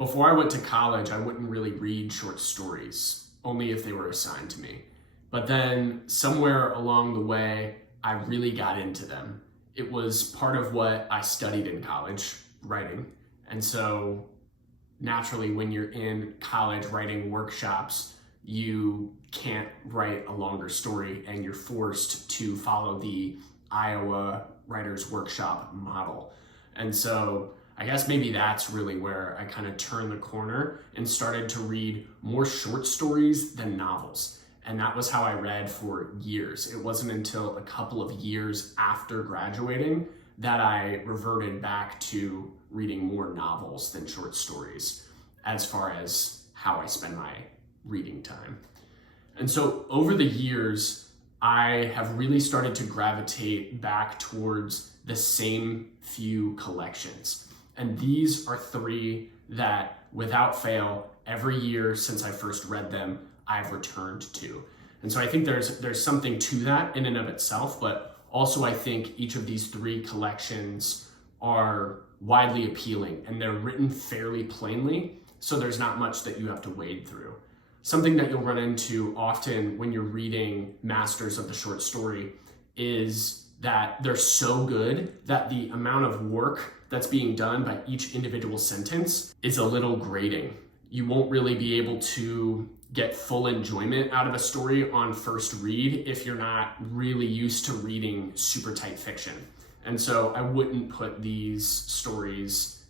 Before I went to college, I wouldn't really read short stories, only if they were assigned to me. But then somewhere along the way, I really got into them. It was part of what I studied in college, writing. And so naturally, when you're in college writing workshops, you can't write a longer story and you're forced to follow the Iowa Writers Workshop model. And so I guess maybe that's really where I kind of turned the corner and started to read more short stories than novels. And that was how I read for years. It wasn't until a couple of years after graduating that I reverted back to reading more novels than short stories as far as how I spend my reading time. And so over the years, I have really started to gravitate back towards the same few collections. And these are three that, without fail, every year since I first read them, I've returned to. And so I think there's something to that in and of itself, but also I think each of these three collections are widely appealing and they're written fairly plainly, so there's not much that you have to wade through. Something that you'll run into often when you're reading masters of the short story is that they're so good that the amount of work that's being done by each individual sentence is a little grating. You won't really be able to get full enjoyment out of a story on first read if you're not really used to reading super tight fiction. And so I wouldn't put these stories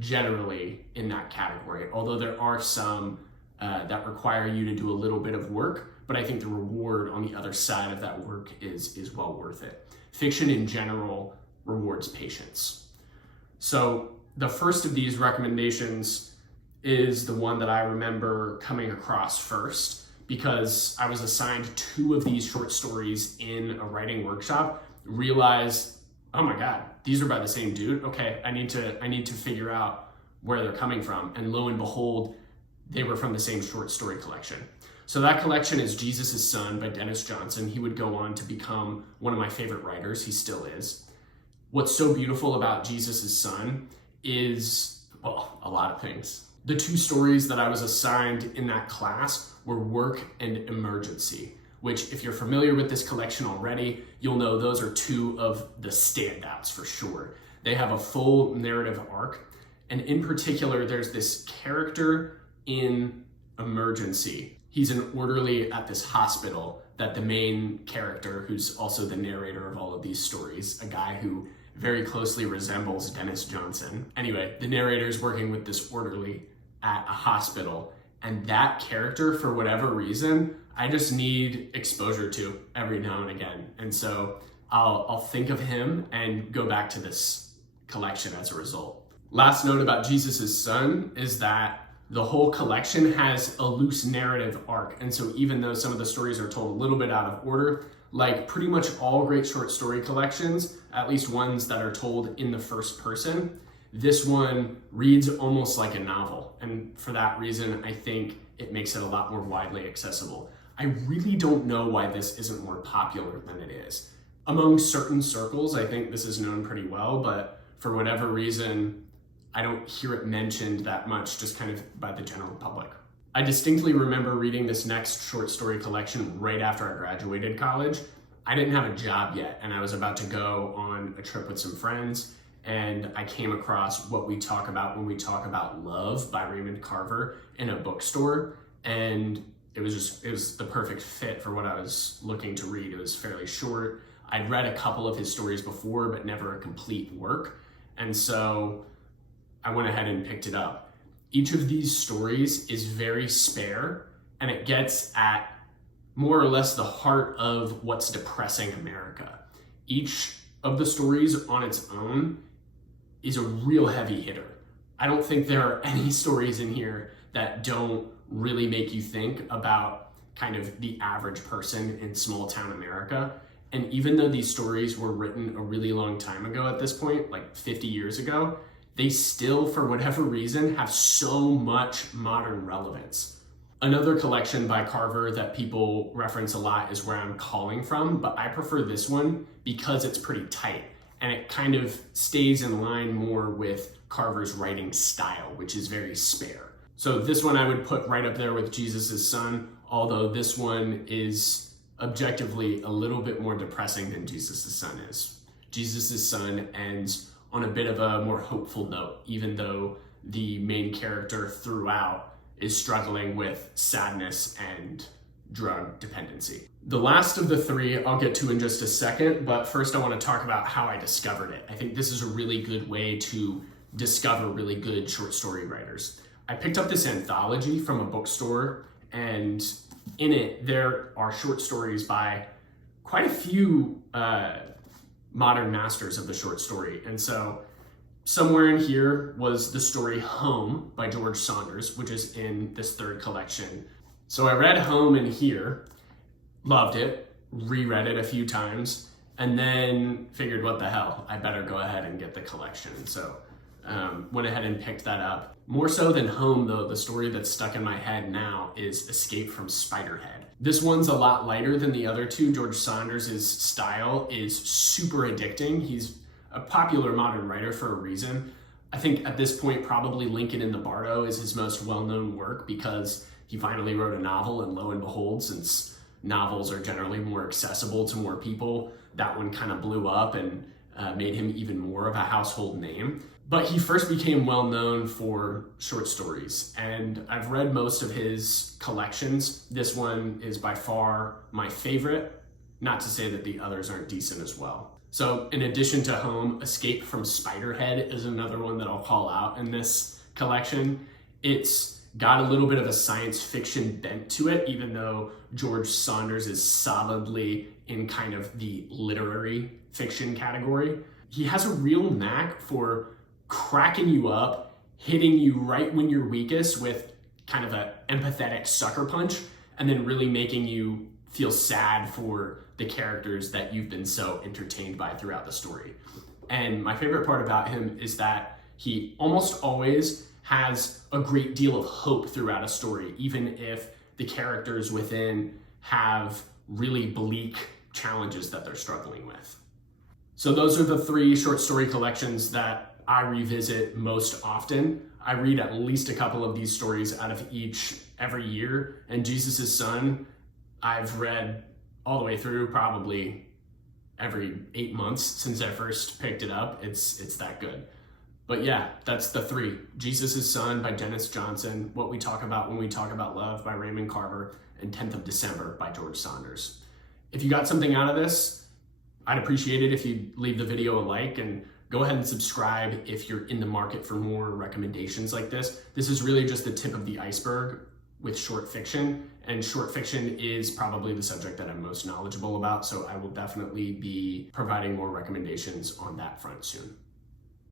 generally in that category, although there are some that require you to do a little bit of work, but I think the reward on the other side of that work is well worth it. Fiction in general rewards patience. So the first of these recommendations is the one that I remember coming across first because I was assigned two of these short stories in a writing workshop, realized, oh my God, these are by the same dude. Okay, I need to figure out where they're coming from. And lo and behold, they were from the same short story collection. So that collection is Jesus' Son by Dennis Johnson. He would go on to become one of my favorite writers. He still is. What's so beautiful about Jesus' Son is, well, a lot of things. The two stories that I was assigned in that class were Work and Emergency, which if you're familiar with this collection already, you'll know those are two of the standouts for sure. They have a full narrative arc. And in particular, there's this character in Emergency. He's an orderly at this hospital that the main character, who's also the narrator of all of these stories, a guy who very closely resembles Dennis Johnson. Anyway, the narrator's working with this orderly at a hospital, and that character, for whatever reason, I just need exposure to every now and again. And so I'll think of him and go back to this collection as a result. Last note about Jesus' Son is that the whole collection has a loose narrative arc. And so even though some of the stories are told a little bit out of order, like pretty much all great short story collections, at least ones that are told in the first person, this one reads almost like a novel. And for that reason, I think it makes it a lot more widely accessible. I really don't know why this isn't more popular than it is. Among certain circles, I think this is known pretty well, but for whatever reason, I don't hear it mentioned that much, just kind of by the general public. I distinctly remember reading this next short story collection right after I graduated college. I didn't have a job yet, and I was about to go on a trip with some friends, and I came across What We Talk About When We Talk About Love by Raymond Carver in a bookstore, and it was the perfect fit for what I was looking to read. It was fairly short. I'd read a couple of his stories before, but never a complete work, and so I went ahead and picked it up. Each of these stories is very spare, and it gets at more or less the heart of what's depressing America. Each of the stories on its own is a real heavy hitter. I don't think there are any stories in here that don't really make you think about kind of the average person in small town America. And even though these stories were written a really long time ago at this point, like 50 years ago, they still, for whatever reason, have so much modern relevance. Another collection by Carver that people reference a lot is Where I'm Calling From, but I prefer this one because it's pretty tight and it kind of stays in line more with Carver's writing style, which is very spare. So this one I would put right up there with Jesus' Son, although this one is objectively a little bit more depressing than Jesus' Son is. Jesus' Son ends on a bit of a more hopeful note, even though the main character throughout is struggling with sadness and drug dependency. The last of the three I'll get to in just a second, but first I want to talk about how I discovered it. I think this is a really good way to discover really good short story writers. I picked up this anthology from a bookstore, and in it there are short stories by quite a few modern masters of the short story. And so somewhere in here was the story Home by George Saunders, which is in this third collection. So I read Home in here, loved it, reread it a few times, and then figured, what the hell, I better go ahead and get the collection. And so went ahead and picked that up. More so than Home, though, the story that's stuck in my head now is Escape from Spiderhead. This one's a lot lighter than the other two. George Saunders' style is super addicting. He's a popular modern writer for a reason. I think at this point, probably Lincoln in the Bardo is his most well-known work because he finally wrote a novel, and lo and behold, since novels are generally more accessible to more people, that one kind of blew up and made him even more of a household name. But he first became well known for short stories, and I've read most of his collections. This one is by far my favorite, not to say that the others aren't decent as well. So in addition to Home, Escape from Spiderhead is another one that I'll call out in this collection. It's got a little bit of a science fiction bent to it, even though George Saunders is solidly in kind of the literary fiction category. He has a real knack for cracking you up, hitting you right when you're weakest with kind of an empathetic sucker punch, and then really making you feel sad for the characters that you've been so entertained by throughout the story. And my favorite part about him is that he almost always has a great deal of hope throughout a story, even if the characters within have really bleak challenges that they're struggling with. So those are the three short story collections that I revisit most often. I read at least a couple of these stories out of each every year, and Jesus' Son I've read all the way through probably every 8 months since I first picked it up. It's that good. But yeah, that's the three. Jesus' Son by Dennis Johnson, What We Talk About When We Talk About Love by Raymond Carver, and 10th of December by George Saunders. If you got something out of this, I'd appreciate it if you leave the video a like, and go ahead and subscribe if you're in the market for more recommendations like this. This is really just the tip of the iceberg with short fiction, and short fiction is probably the subject that I'm most knowledgeable about, so I will definitely be providing more recommendations on that front soon.